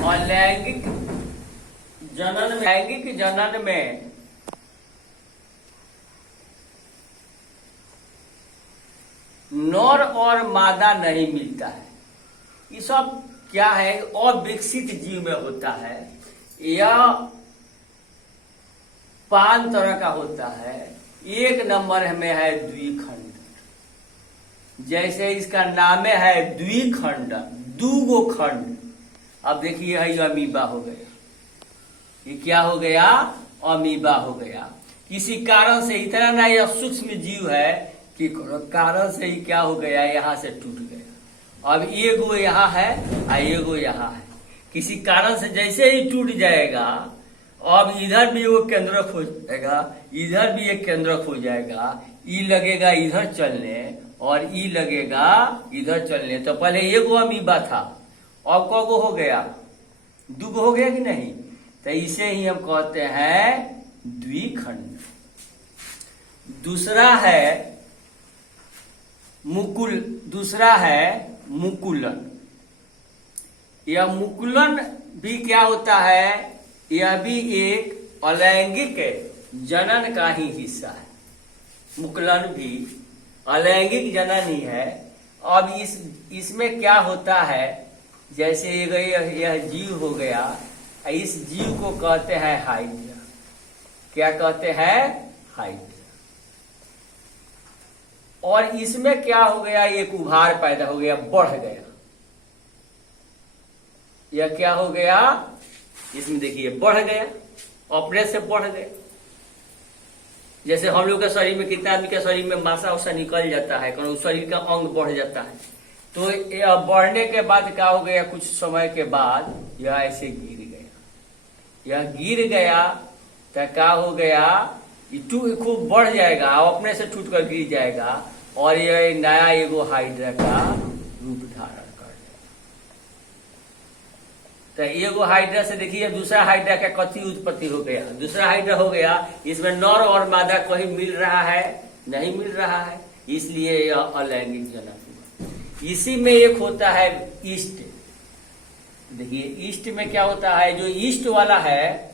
और लैंगिक जनन में नर और मादा नहीं मिलता है। ये सब क्या है, अविकसित जीव में होता है। यह 5 तरह का होता है। एक नंबर में है द्विखंड, जैसे इसका नाम है द्विखंड, 2 खंड। अब देखिए यह अमीबा हो गया। ये क्या हो गया, अमीबा हो गया। किसी कारण से, इतना ना यह सूक्ष्म जीव है कि कारण से ही क्या हो गया, यहाँ से टूट गया। अब एगो यहाँ है और एगो यहाँ है। किसी कारण से जैसे ही टूट जाएगा, अब इधर भी वो केंद्रक हो जाएगा, इधर भी एक केंद्रक हो जाएगा। ई लगेगा इधर चलने और ई लगेगा इधर चलने। तो पहले एगो अमीबा था, अब कगो हो गया, 2 हो गया कि नहीं। तो इसे ही हम कहते हैं द्विखंड। दूसरा है मुकुलन। यह मुकुलन भी क्या होता है, यह भी एक अलैंगिक जनन का ही हिस्सा है। मुकुलन भी अलैंगिक जनन ही है। अब इसमें क्या होता है, जैसे यह जीव हो गया, इस जीव को कहते हैं हाइड्रा। क्या कहते हैं, हाइड्रा। और इसमें क्या हो गया, एक उभार पैदा हो गया, बढ़ गया। यह क्या हो गया, इसमें देखिए बढ़ गया, अपने से बढ़ गया। जैसे हम लोग के शरीर में, कितना आदमी के शरीर में मासा उसा निकल जाता है, कारण शरीर का अंग बढ़ जाता है। तो यह बढ़ने के बाद क्या हो गया, कुछ समय के बाद यह ऐसे गिर गया। यह गिर गया तो क्या हो गया, खूब बढ़ जाएगा, अपने से टूट कर गिर जाएगा और यह नया एगो हाइड्रा का रूप धारण कर लेगा। तो एगो हाइड्रा से देखिए दूसरा हाइड्रा का कथी उत्पत्ति हो गया, दूसरा हाइड्रा हो गया। इसमें नर और मादा कहीं मिल रहा है, नहीं मिल रहा है, इसलिए यह अलैंगिक जनन हुआ। इसी में एक होता है ईस्ट। देखिए ईस्ट में क्या होता है, जो ईस्ट वाला है,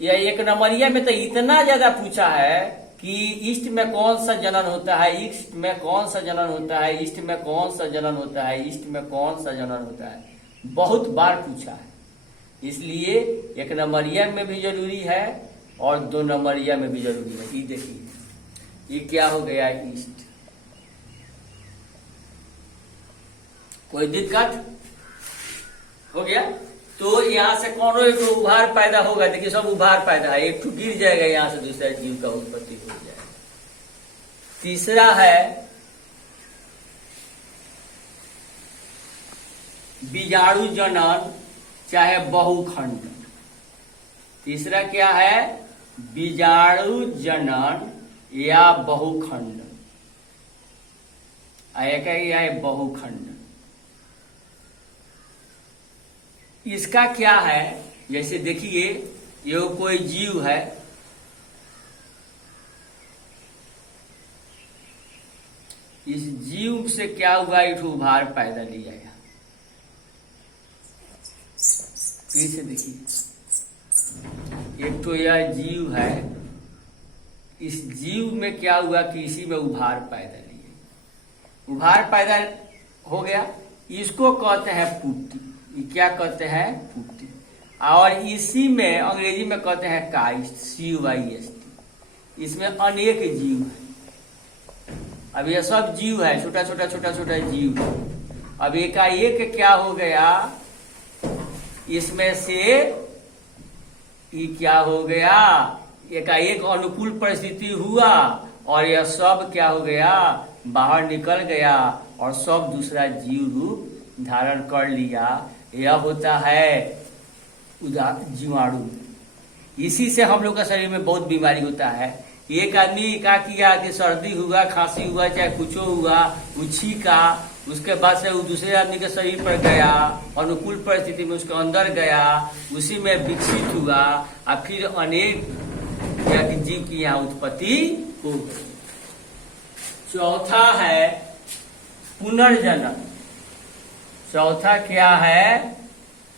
यह 1 नंबरिया में तो इतना ज्यादा पूछा है कि ईस्ट में कौन सा जनन होता है, ईस्ट में कौन सा जनन होता है, ईस्ट में कौन सा जनन होता है, ईस्ट में कौन सा जनन होता है, बहुत बार पूछा है। इसलिए 1 नंबरिया में भी जरूरी है और 2 नंबरिया में भी जरूरी है। ये देखिए ये क्या हो गया, ईस्ट। कोई दिक्कत हो गया तो यहाँ से कौन एक उभार पैदा होगा। देखिए सब उभार पैदा है, एक गिर जाएगा, यहाँ से दूसरा जीव का उत्पत्ति हो जाएगा। तीसरा है बीजाणु जनन चाहे बहुखंड। तीसरा क्या है, बीजाणु जनन या बहुखंड, एक है बहुखंड। इसका क्या है, जैसे देखिए ये कोई जीव है, इस जीव से क्या हुआ, एक उभार पैदा लिया है। फिर से देखिए एक तो यह जीव है, इस जीव में क्या हुआ कि इसी में उभार पैदा लिए, उभार पैदा हो गया। इसको कहते हैं पुट्टी। ये क्या कहते हैं, पुट्टी। और इसी में अंग्रेजी में कहते हैं काइस्ट, CYST। इसमें अनेक जीव है। अब ये सब जीव है, छोटा छोटा जीव है। अब एकाएक क्या हो गया, इसमें से ये क्या हो गया, एकाएक अनुकूल परिस्थिति हुआ और यह सब क्या हो गया, बाहर निकल गया और सब दूसरा जीव रूप धारण कर लिया। यह होता है जीवाणु। इसी से हम लोग का शरीर में बहुत बीमारी होता है। एक आदमी क्या किया कि सर्दी हुआ, खांसी हुआ, चाहे कुछ हुआ, वो छींका, उसके बाद से वो दूसरे आदमी के शरीर पर गया, अनुकूल परिस्थिति में उसके अंदर गया, उसी में विकसित हुआ और फिर अनेक जीव की यहाँ उत्पत्ति हो गई। चौथा है पुनर्जनन। चौथा क्या है,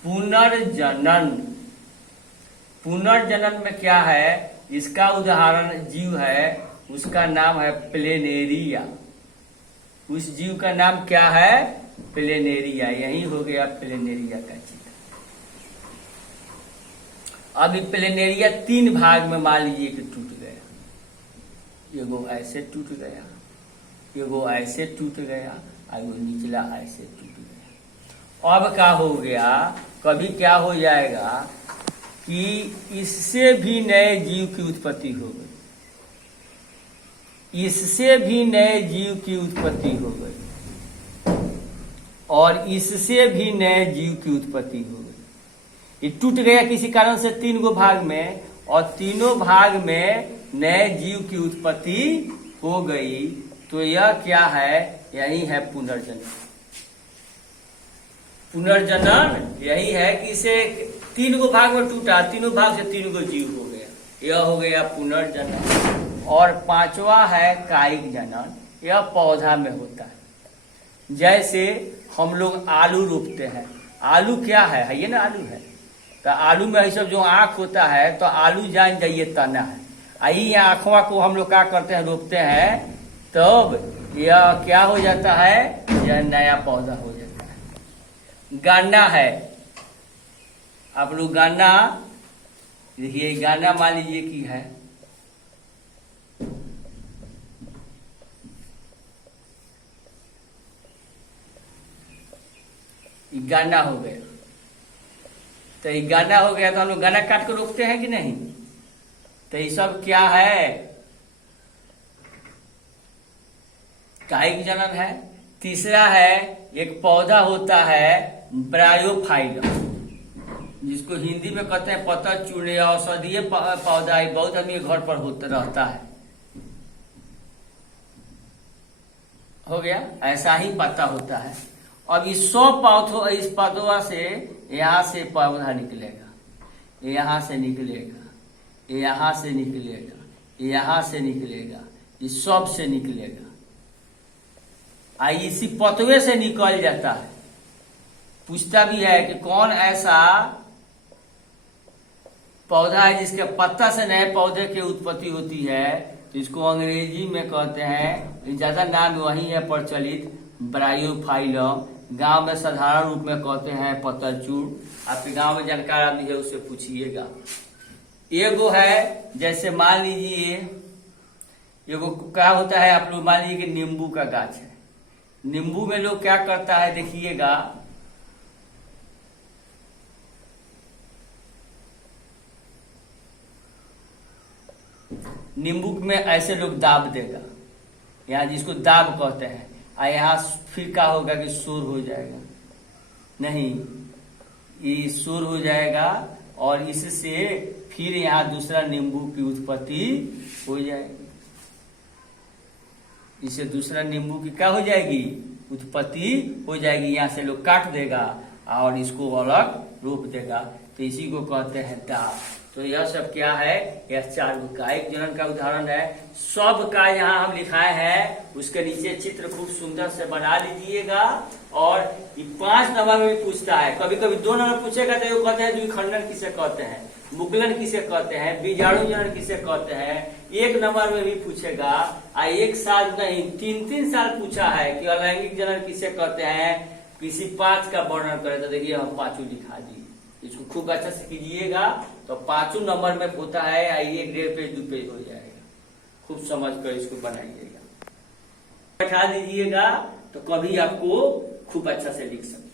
पुनर्जनन। पुनर्जनन में क्या है, इसका उदाहरण जीव है, उसका नाम है प्लेनेरिया। उस जीव का नाम क्या है, प्लेनेरिया। यही हो गया प्लेनेरिया का चित्र। अब ये प्लेनेरिया 3 भाग में मान लीजिए कि टूट गया। एगो ऐसे टूट गया, एगो ऐसे टूट गया, और वो निचला ऐसे टूट गया। अब क्या हो गया, कभी क्या हो जाएगा कि इससे भी नए जीव की उत्पत्ति हो गई, इससे भी नए जीव की उत्पत्ति हो गई, और इससे भी नए जीव की उत्पत्ति हो गई। ये टूट गया किसी कारण से 3 गो भाग में, और तीनों भाग में नए जीव की उत्पत्ति हो गई। तो यह क्या है, यही है पुनर्जनन। पुनर्जनन यही है कि इसे 3 गो भाग में टूटा, तीनों भाग से 3 गो जीव हो गया, यह हो गया पुनर्जनन। और 5वां है कायिक जनन। यह पौधा में होता है। जैसे हम लोग आलू रोपते हैं, आलू क्या है, ये ना आलू है, तो आलू में सब जो आँख होता है, तो आलू जान जाइए तना है। आई आँखवा को हम लोग क्या करते हैं, रोपते हैं, तब यह क्या हो जाता है, यह नया पौधा हो जाता है। गन्ना है, आप लोग गन्ना देखिए, गन्ना मान लीजिए कि है, गन्ना हो गया। तो ये गन्ना हो गया, तो हम लोग गन्ना काट कर रोकते हैं कि नहीं। तो ये सब क्या है, कायिक जनन है। तीसरा है, एक पौधा होता है ब्रायोफाइलम, जिसको हिंदी में कहते हैं पत्ता चूर्ण, औषधीय पौधा। बहुत आदमी घर पर होता रहता है। हो गया, ऐसा ही पत्ता होता है। अब इस 100 पौधों, इस पौधवा से यहाँ से पौधा निकलेगा, यहाँ से निकलेगा, यहाँ से निकलेगा, यहाँ से निकलेगा, इस सब से निकलेगा, इसी पतवे से निकल जाता है। पूछता भी है कि कौन ऐसा पौधा है जिसके पत्ता से नए पौधे की उत्पत्ति होती है। तो इसको अंग्रेजी में कहते हैं, ज्यादा नाम वही है प्रचलित, ब्रायोफाइलम। गांव में साधारण रूप में कहते हैं पतरचूड़। आपके गांव में जानकार आदमी है, उससे पूछिएगा। एगो है, जैसे मान लीजिए एगो क्या होता है, आप लोग मान लीजिए कि नींबू का गाछ है। नींबू में लोग क्या करता है, देखिएगा, नींबू में ऐसे लोग दाब देगा, यहाँ जिसको दाब कहते हैं, और यहाँ फिर क्या होगा कि शोर हो जाएगा, नहीं, ये शोर हो जाएगा, और इससे फिर यहाँ दूसरा नींबू की उत्पत्ति हो जाएगी। इससे दूसरा नींबू की क्या हो जाएगी, उत्पत्ति हो जाएगी। यहाँ से लोग काट देगा और इसको अलग रोप देगा, तो इसी को कहते हैं दाब। तो यह सब क्या है, यह 4 कायिक जनन का उदाहरण है। सब का यहाँ हम लिखाए हैं, उसके नीचे चित्र खूब सुंदर से बना लीजिएगा। और ये 5 नंबर में भी पूछता है, कभी कभी 2 नंबर पूछेगा तो ये कहते हैं द्विखंडन किसे कहते हैं, मुकुलन किसे कहते हैं, बीजाणु जनन किसे कहते हैं। 1 नंबर में भी पूछेगा, 1 साल नहीं 3-3 साल पूछा है कि अलैंगिक जनन किसे कहते हैं, किसी 5 का वर्णन करे। तो देखिए हम 5 लिखा दिए, इसको खूब अच्छा से कीजिएगा, तो 5 नंबर में होता है, 1 1.5 पेज 2 पेज हो जाएगा। खूब समझ कर इसको बनाइएगा, बैठा दीजिएगा, तो कभी आपको खूब अच्छा से लिख सकते।